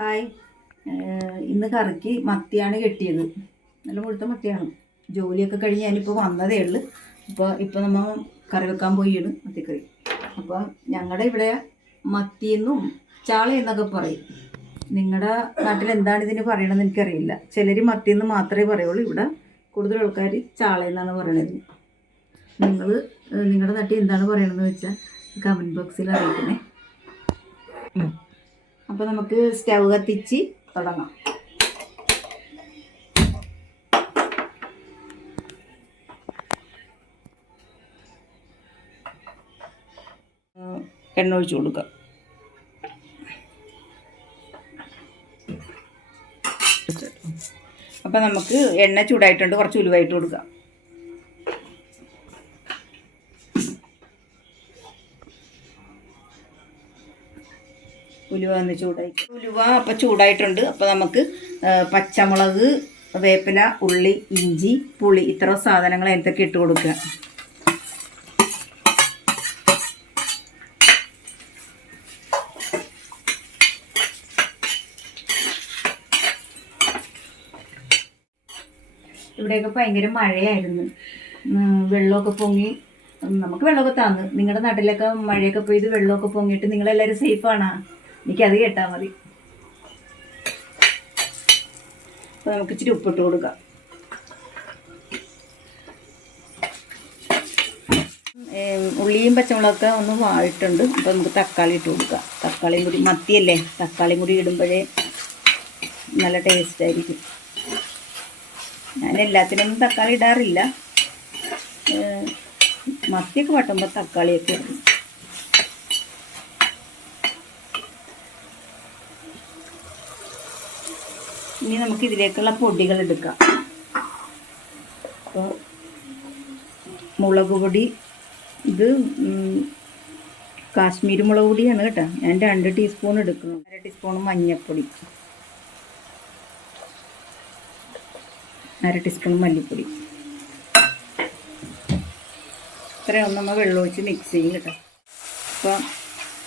Hi, ഇന്ന് കറിക്ക് മത്തിയാണ് കെട്ടിയത്. നല്ല മുഴുത്ത മത്തിയാണ്. ജോലിയൊക്കെ കഴിഞ്ഞ് ഞാനിപ്പോൾ വന്നതേ ഉള്ളൂ. ഇപ്പോൾ നമ്മൾ കറി വെക്കാൻ പോയാണ് മത്തിക്കറി. അപ്പോൾ ഞങ്ങളുടെ ഇവിടെ മത്തിയെന്നും ചാളയെന്നൊക്കെ പറയും. നിങ്ങളുടെ നാട്ടിൽ എന്താണ് ഇതിന് പറയണമെന്ന് എനിക്കറിയില്ല. ചിലർ മത്തിയെന്ന് മാത്രമേ പറയുള്ളൂ. ഇവിടെ കൂടുതൽ ആൾക്കാർ ചാളയെന്നാണ് പറയണത്. നിങ്ങളുടെ നാട്ടിൽ എന്താണ് പറയണമെന്ന് വെച്ചാൽ കമൻറ്റ് ബോക്സിൽ അറിയിക്കണേ. അപ്പോൾ നമുക്ക് സ്റ്റൗ കത്തിച്ച് തുടങ്ങാം. എണ്ണ ഒഴിച്ച് കൊടുക്കുക. അപ്പോൾ നമുക്ക് എണ്ണ ചൂടായിട്ടുണ്ട്, കുറച്ച് ഉലുവായിട്ട് കൊടുക്കാം. ഉലുവ ഒന്ന് ഉലുവ അപ്പം ചൂടായിട്ടുണ്ട്. അപ്പോൾ നമുക്ക് പച്ചമുളക്, വേപ്പില, ഉള്ളി, ഇഞ്ചി, പുളി ഇത്ര സാധനങ്ങൾ അതിനകത്തൊക്കെ ഇട്ട് കൊടുക്കുക. ഇവിടെയൊക്കെ ഭയങ്കര മഴയായിരുന്നു. വെള്ളമൊക്കെ പൊങ്ങി, നമുക്ക് വെള്ളമൊക്കെ താന്ന്. നിങ്ങളുടെ നാട്ടിലൊക്കെ മഴയൊക്കെ പെയ്ത് വെള്ളമൊക്കെ പൊങ്ങിയിട്ട് നിങ്ങളെല്ലാവരും സേഫാണോ? എനിക്കത് കേട്ടാൽ മതി. അപ്പോൾ നമുക്ക് ഇച്ചിരി ഉപ്പിട്ട് കൊടുക്കാം. ഉള്ളിയും പച്ചമുളകൊക്കെ ഒന്ന് വാഴിട്ടുണ്ട്. അപ്പോൾ നമുക്ക് തക്കാളി ഇട്ട് കൊടുക്കാം. തക്കാളിയും കൂടി, മത്തിയല്ലേ, തക്കാളിയും കൂടി ഇടുമ്പോഴേ നല്ല ടേസ്റ്റ് ആയിരിക്കും. ഞാൻ എല്ലാത്തിനൊന്നും തക്കാളി ഇടാറില്ല. മത്തിയൊക്കെ വട്ടുമ്പോൾ തക്കാളിയൊക്കെ ഇടും. ഇനി നമുക്ക് ഇതിലേക്കുള്ള പൊടികൾ എടുക്കാം. അപ്പോൾ മുളക് പൊടി, ഇത് കാശ്മീരി മുളക് പൊടിയാണ് കേട്ടോ. ഞാൻ 2 ടീസ്പൂൺ എടുക്കുന്നു. 1 ടീസ്പൂൺ മഞ്ഞൾപ്പൊടി, 1 ടീസ്പൂൺ മല്ലിപ്പൊടി. ഇത്രയും നമ്മൾ വെള്ളമൊഴിച്ച് മിക്സ് ചെയ്യും കേട്ടോ. അപ്പോൾ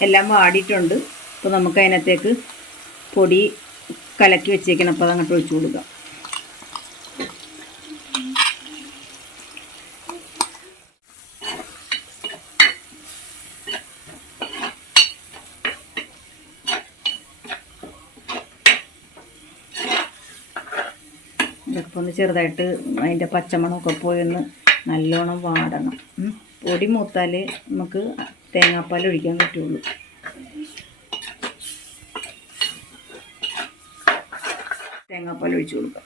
എല്ലാം വാടിയിട്ടുണ്ട്. അപ്പോൾ നമുക്ക് അതിനകത്തേക്ക് പൊടി കലക്കി വെച്ചേക്കണം. അപ്പോൾ അതങ്ങോട്ട് ഒഴിച്ച് കൊടുക്കാം. ഇതൊക്കെ ഒന്ന് ചെറുതായിട്ട് അതിൻ്റെ പച്ചമണമൊക്കെ പോയി ഒന്ന് നല്ലോണം വാടണം. പൊടി മൂത്താലേ നമുക്ക് തേങ്ങാപ്പാൽ ഒഴിക്കാൻ പറ്റുള്ളൂ. തേങ്ങാപ്പാൽ ഒഴിച്ച് കൊടുക്കാം.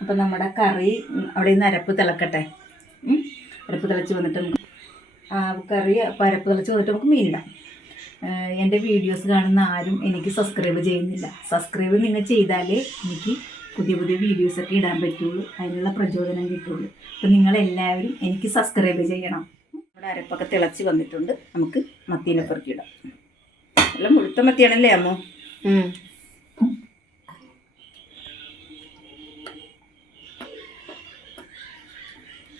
അപ്പം നമ്മുടെ കറി അവിടെ നിന്ന് അരപ്പ് തിളക്കട്ടെ. അരപ്പ് തിളച്ച് വന്നിട്ട് കറി അരപ്പ് തിളച്ച് വന്നിട്ട് നമുക്ക് മീനിടാം. എൻ്റെ വീഡിയോസ് കാണുന്ന ആരും എനിക്ക് സബ്സ്ക്രൈബ് ചെയ്യുന്നില്ല. സബ്സ്ക്രൈബ് നിങ്ങൾ ചെയ്താലേ എനിക്ക് പുതിയ പുതിയ വീഡിയോസൊക്കെ ഇടാൻ പറ്റുള്ളൂ, അതിനുള്ള പ്രചോദനം കിട്ടുള്ളൂ. അപ്പോൾ നിങ്ങളെല്ലാവരും എനിക്ക് സബ്സ്ക്രൈബ് ചെയ്യണം. നമ്മുടെ അരപ്പൊക്കെ തിളച്ച് വന്നിട്ടുണ്ട്. നമുക്ക് മത്തീനെ പെറുക്കിയിടാം. നല്ല മുഴുത്ത മത്തിയാണല്ലേ അമ്മോ?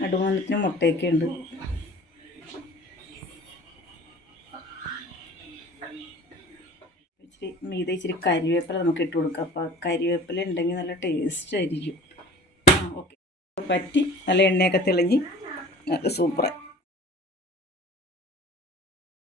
നടുവന്നത്തിന് മുട്ടയൊക്കെ ഉണ്ട്. മീതെ ഇച്ചിരി കരിവേപ്പില നമുക്ക് ഇട്ട് കൊടുക്കാം. അപ്പോൾ കരിവേപ്പില ഉണ്ടെങ്കിൽ നല്ല ടേസ്റ്റ് ആയിരിക്കും. ഓക്കെ, പറ്റി നല്ല എണ്ണയൊക്കെ തെളിഞ്ഞ് നല്ല സൂപ്പറായി.